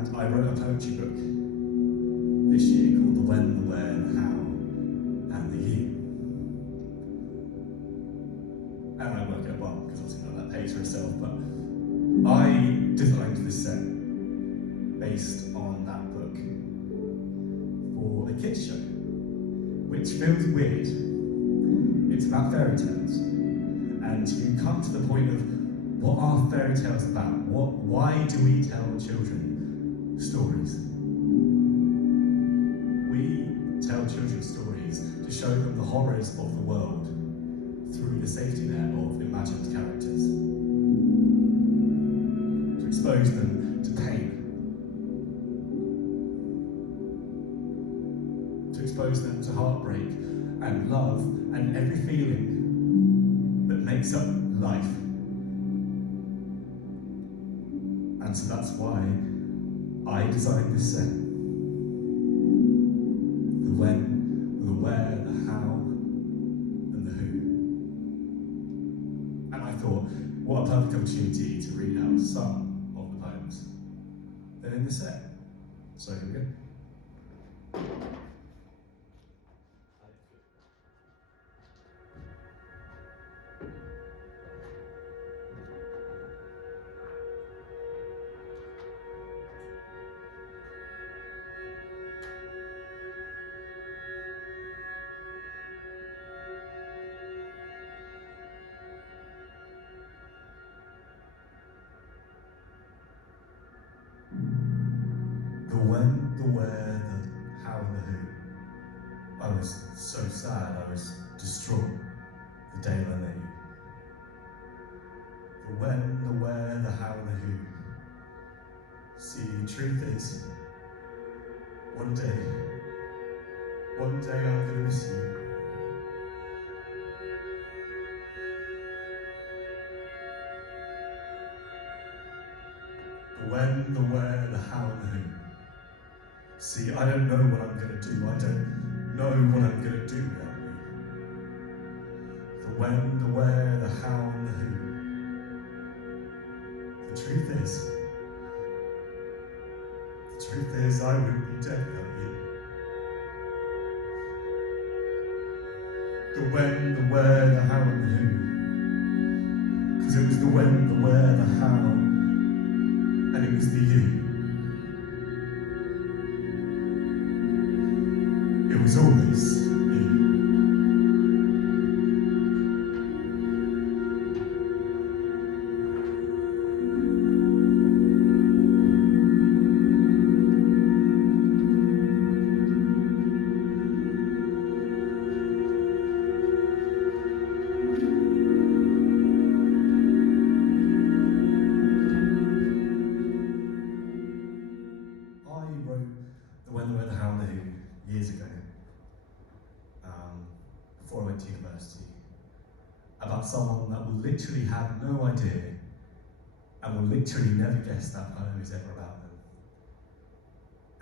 And I wrote a poetry book this year called The When, the Where, the How, and the You. And I won't go well, because obviously none of that pays for itself, but I designed this set based on that book for a kids show, which feels weird. It's about fairy tales, and you come to the point of what are fairy tales about? Why do we tell children stories? We tell children stories to show them the horrors of the world through the safety net of imagined characters, to expose them to pain, to expose them to heartbreak and love and every feeling that makes up life. And so that's why I designed this set. The when, the where, the how, and the who. And I thought, what a perfect opportunity to read out some of the poems that are in the set. So here we go. The when, the where, the how, and the who. I was so sad, I was distraught the day I met you. The when, the where, the how, and the who. See, the truth is, one day I'm gonna miss you. The when, the where, the how, and the who. See, I don't know what I'm gonna do. I don't know what I'm gonna do without you. The when, the where, the how, and the who. The truth is, I wouldn't be dead without you. The when, the where, the how, and the who. Because it was the when, the where, the how, and it was the you. It was always you. I wrote The When, the Where, the How, and the Who years ago. Before I went to university, about someone that will literally have no idea and will literally never guess that poem is ever about them.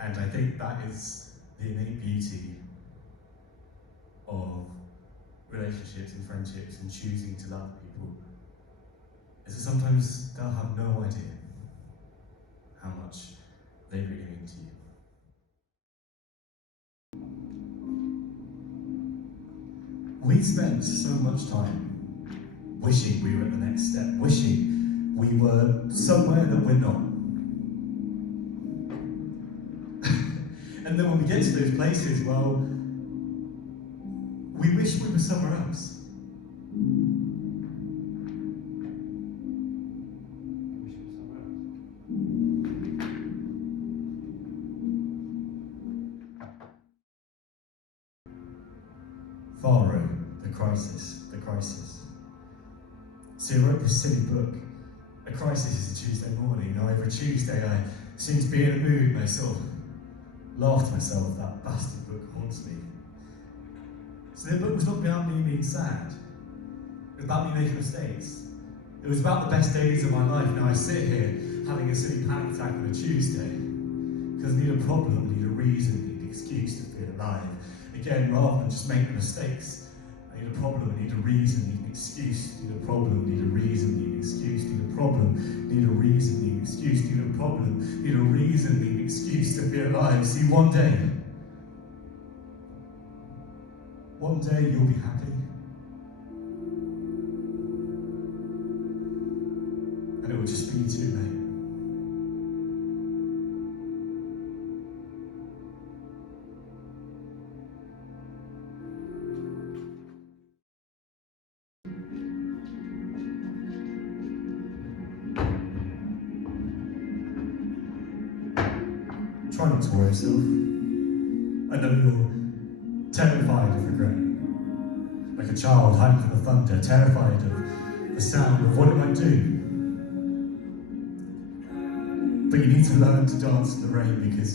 And I think that is the innate beauty of relationships and friendships and choosing to love people, is that sometimes they'll have no idea how much they really mean to you. We spend so much time wishing we were at the next step, wishing we were somewhere that we're not. And then when we get to those places, well, we wish we were somewhere else. Faro, the crisis. So I wrote this silly book. A crisis is a Tuesday morning. Now every Tuesday I seem to be in a mood and I sort of laugh to myself, that bastard book haunts me. So the book was not about me being sad. It was about me making mistakes. It was about the best days of my life. Now I sit here having a silly panic attack on a Tuesday because I need a problem, I need a reason, I need an excuse to feel alive. Again, rather than just make the mistakes, I need a problem, I need a reason, I need an excuse, I need a problem, I need a reason, I need an excuse, I need a problem, I need a reason, I need an excuse, need a problem, need a reason, need an excuse to be alive. See, one day you'll be happy. And it will just be too late. Try not to worry yourself. I know you're terrified of regret. Like a child hiding from the thunder, terrified of the sound of what it might do. But you need to learn to dance in the rain, because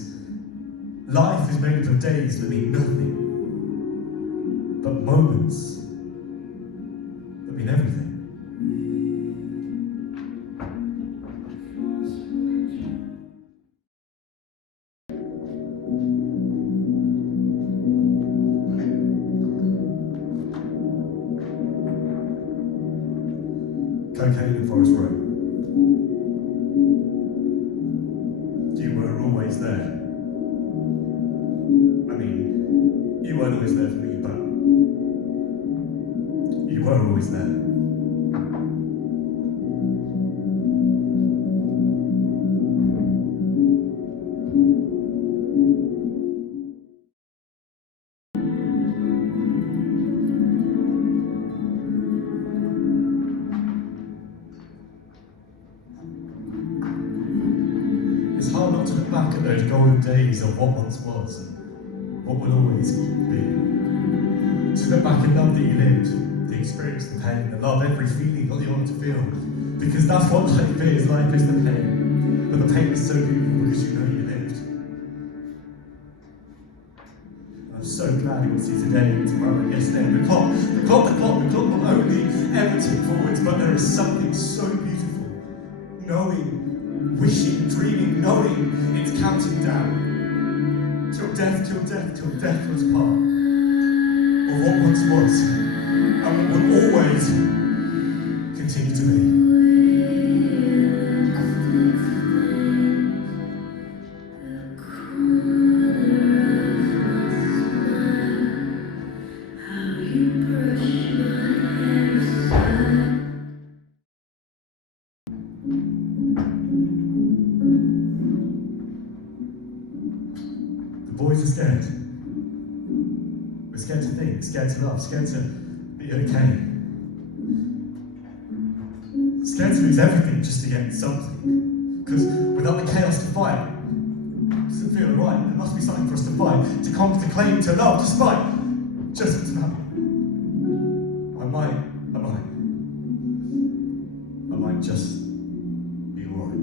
life is made up of days that mean nothing, but moments that mean everything. Cocaine in Forest Road. You were always there. I mean, you weren't always there for me, but you were always there. It's hard not to look back at those golden days of what once was and what will always be. To look back and love that you lived, the experience, the pain, the love, every feeling that you want to feel. Because that's what life is the pain. But the pain is so beautiful because you know you lived. And I'm so glad you will see today and tomorrow and yesterday. And the clock will only ever tick forwards, but there is something so beautiful. Knowing, wishing, dreaming, knowing it's counting down. Till death was part of what once was, and what will always continue to be. The boys are scared. We're scared to think, scared to love, scared to be okay. Scared to lose everything just to get something. Because without the chaos to fight, it doesn't feel right. There must be something for us to fight, to conquer, to claim, to love, despite just tonight. I might just be alright.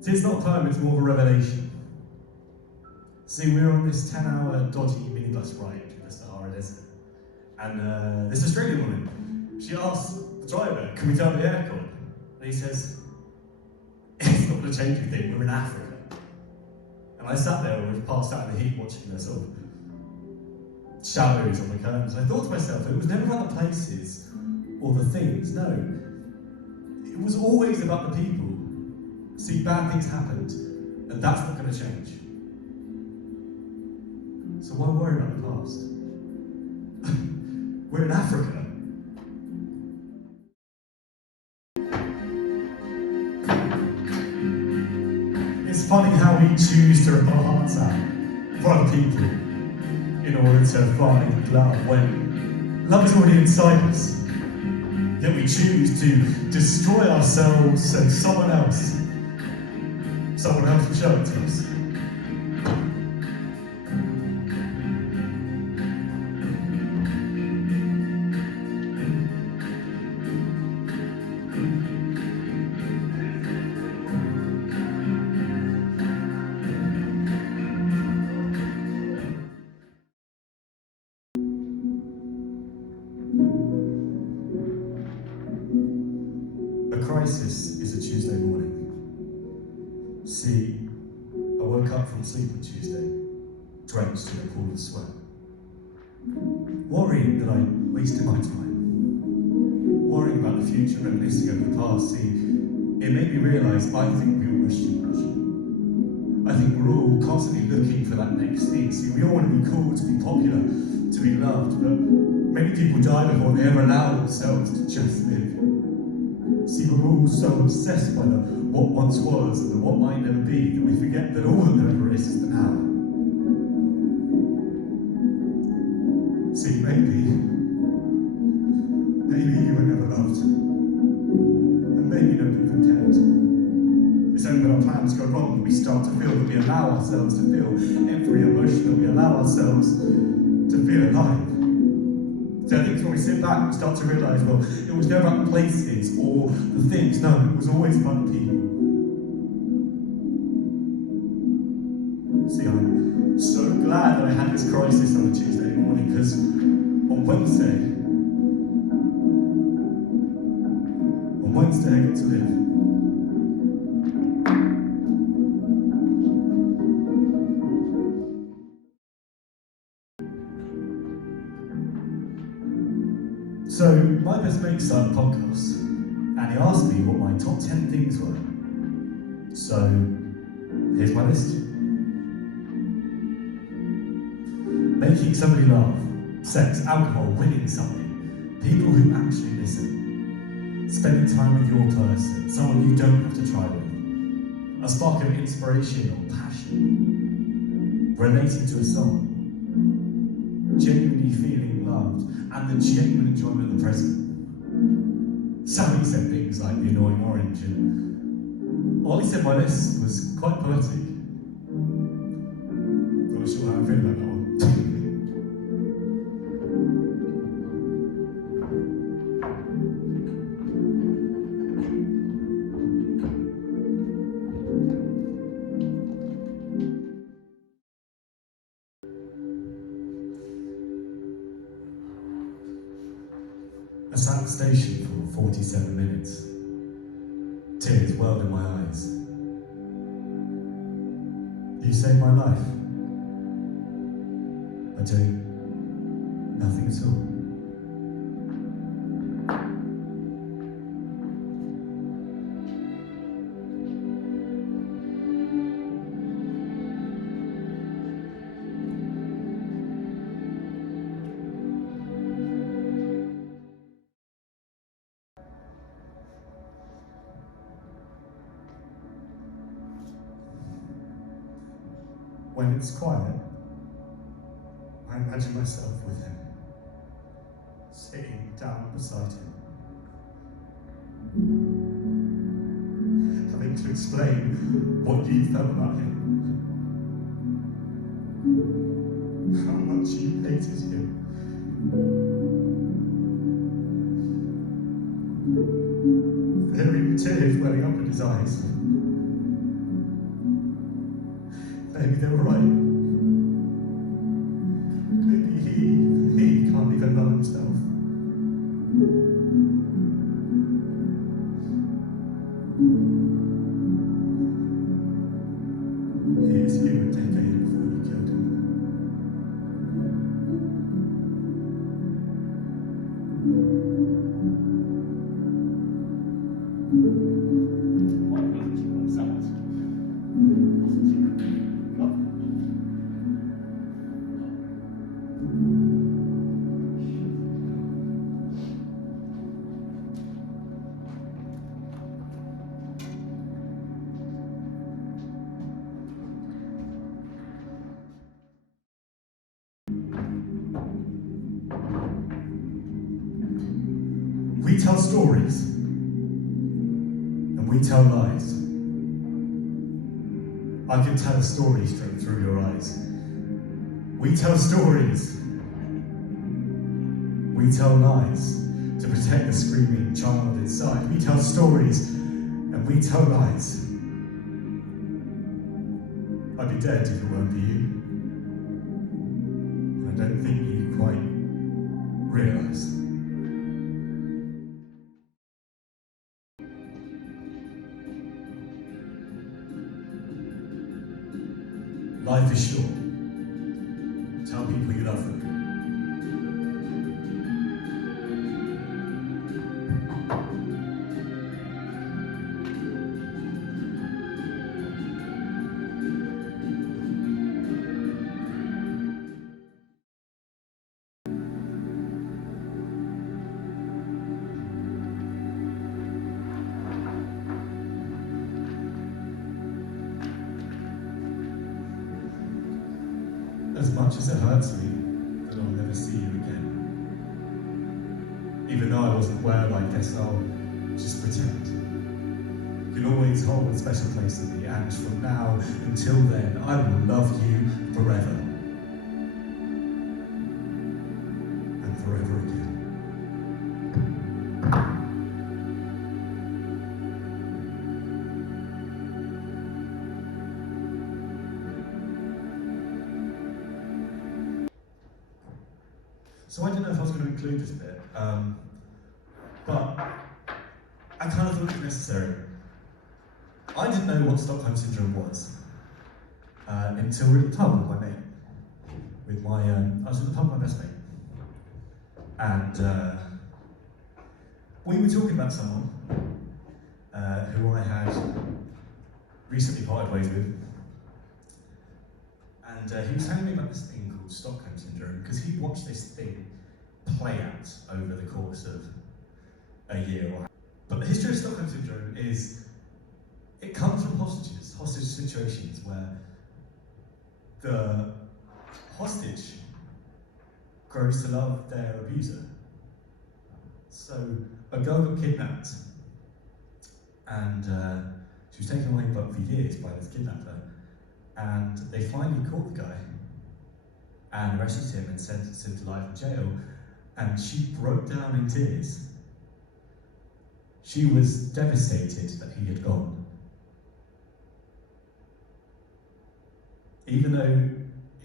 See, it's not a poem, it's more of a revelation. See, we were on this 10-hour dodgy minibus ride to the Sahara Desert. And this Australian woman, she asked the driver, can we turn the aircon? And he says, it's not going to change anything, we're in Africa. And I sat there and was passed out in the heat watching the sort of shadows on the curtains. And I thought to myself, it was never about the places or the things, no. It was always about the people. See, bad things happened, and that's not going to change. So why worry about the past? We're in Africa. It's funny how we choose to rip our hearts out for other people in order to find love when love is already inside us. Yet we choose to destroy ourselves so someone else will show it to us. A crisis is a Tuesday morning. See, I woke up from sleep on Tuesday, drenched in a pool of sweat. worrying that I wasted my time, worrying about the future, reminiscing over the past. See, it made me realise I think we all rush too much. I think we're all constantly looking for that next thing. See, we all want to be cool, to be popular, to be loved, but many people die before they ever allow themselves to just live. See, we're all so obsessed by the what once was and the what might never be that we forget that all that there ever is the now. See, maybe you were never loved, and maybe nobody even cared. It's only when our plans go wrong that we start to feel that we allow ourselves to feel every emotion, that we allow ourselves to feel alive. So I think when we sit back, we start to realise, well, it was never about the places or the things, no, it was always about the people. See, I'm so glad that I had this crisis on a Tuesday morning, because on Wednesday I got to live. So, my best mate started a podcast, and he asked me what my top 10 things were. So, here's my list. Making somebody laugh, sex, alcohol, winning something, people who actually listen, spending time with your person, someone you don't have to try with, a spark of inspiration or passion, relating to a song, genuinely feeling loved, and the genuine enjoyment of the present. Sally said things like the annoying orange, and Ollie said my list was quite poetic. Not sure how I feel about that one. I sat at the station for 47 minutes. Tears welled in my eyes. You saved my life by doing nothing at all. When it's quiet, I imagine myself with him, sitting down beside him, having to explain what you felt about him, how much you hated him, hearing tears welling up in his eyes. Maybe they were right. Maybe he can't even love himself. He is here a decade before you killed him. We tell stories, and we tell lies. I can tell a story straight through your eyes. We tell stories. We tell lies to protect the screaming child inside. We tell stories, and we tell lies. I'd be dead if it weren't for you. I don't think you quite realise. Life is short. Tell people you love them. much as it hurts me that I'll never see you again. Even though I wasn't well, I guess I'll just pretend. You'll always hold a special place to me, and from now until then, I will love you forever. And forever again. So I didn't know if I was going to include this bit, but I kind of thought it was necessary. I didn't know what Stockholm Syndrome was until we were at the pub with my mate. I was at the pub with my best mate. And we were talking about someone who I had recently parted ways with. And he was telling me about this thing called Stockholm Syndrome, because he watched this thing play out over the course of a year. But the history of Stockholm Syndrome is, it comes from hostage situations where the hostage grows to love their abuser. So a girl got kidnapped, and she was taken away for years by this kidnapper, and they finally caught the guy and arrested him and sentenced him to life in jail, and she broke down in tears. She was devastated that he had gone. Even though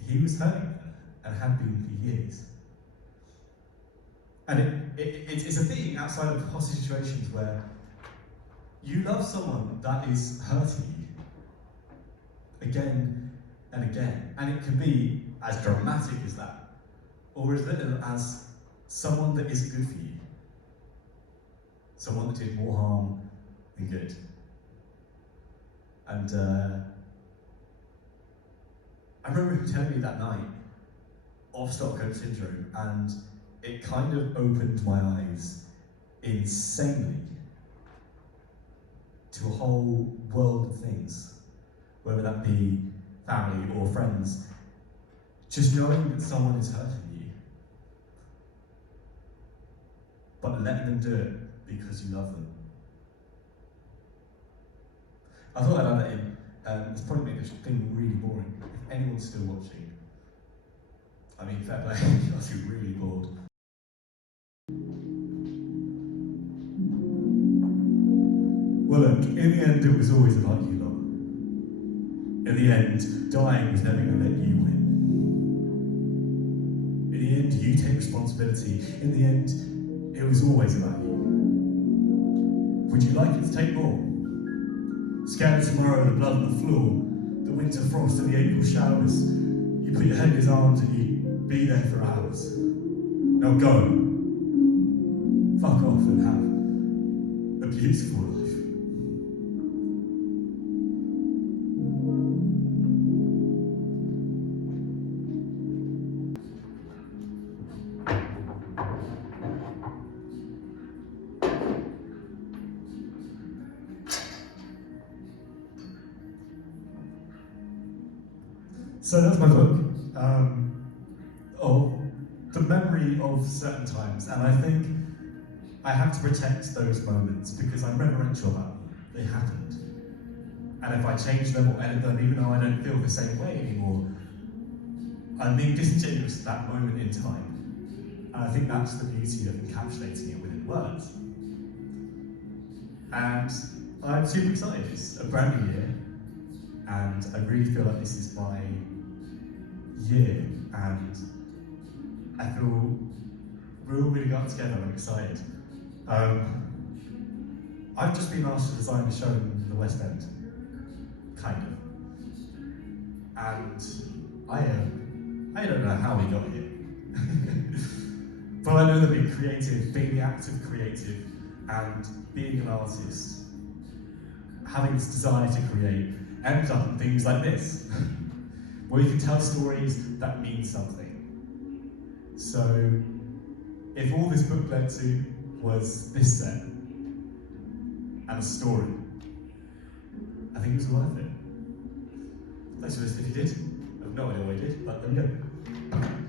he was hurting her and had been for years. And it's a thing outside of hostage situations where you love someone that is hurting you again and again. And it can be as dramatic as that, or as little as someone that isn't good for you. Someone that did more harm than good. And I remember him telling me that night of Stockholm Syndrome, and it kind of opened my eyes insanely to a whole world of things, whether that be family or friends. Just knowing that someone is hurting you, but letting them do it because you love them. I thought I'd add that in. It's probably made this thing really boring. If anyone's still watching, I mean, fair play, I must be really bored. Well look, in the end it was always about you lot. In the end, dying was never going to let you win. In the end, you take responsibility. In the end, it was always about you. Would you like it to take more? Scared of tomorrow, the blood on the floor, the winter frost and the April showers. You put your head in his arms and you be there for hours. Now go. Fuck off and have a beautiful life. So that's my book, of the memory of certain times, and I think I have to protect those moments because I'm reverential about them. They happened. And if I change them or edit them, even though I don't feel the same way anymore, I'm being disingenuous at that moment in time. And I think that's the beauty of encapsulating it within words. And I'm super excited. It's a brand new year, and I really feel like this is my year, and I feel we're all really got together. I'm excited. I've just been asked to design a show in the West End, kind of, and I don't know how we got here, but I know that being creative, being the act of creative, and being an artist, having this desire to create, ends up in things like this. Where you can tell stories that mean something. So, if all this book led to was this set, and a story, I think it was worth it. Thanks for listening if you did. I have no idea what I did, but there we go. you.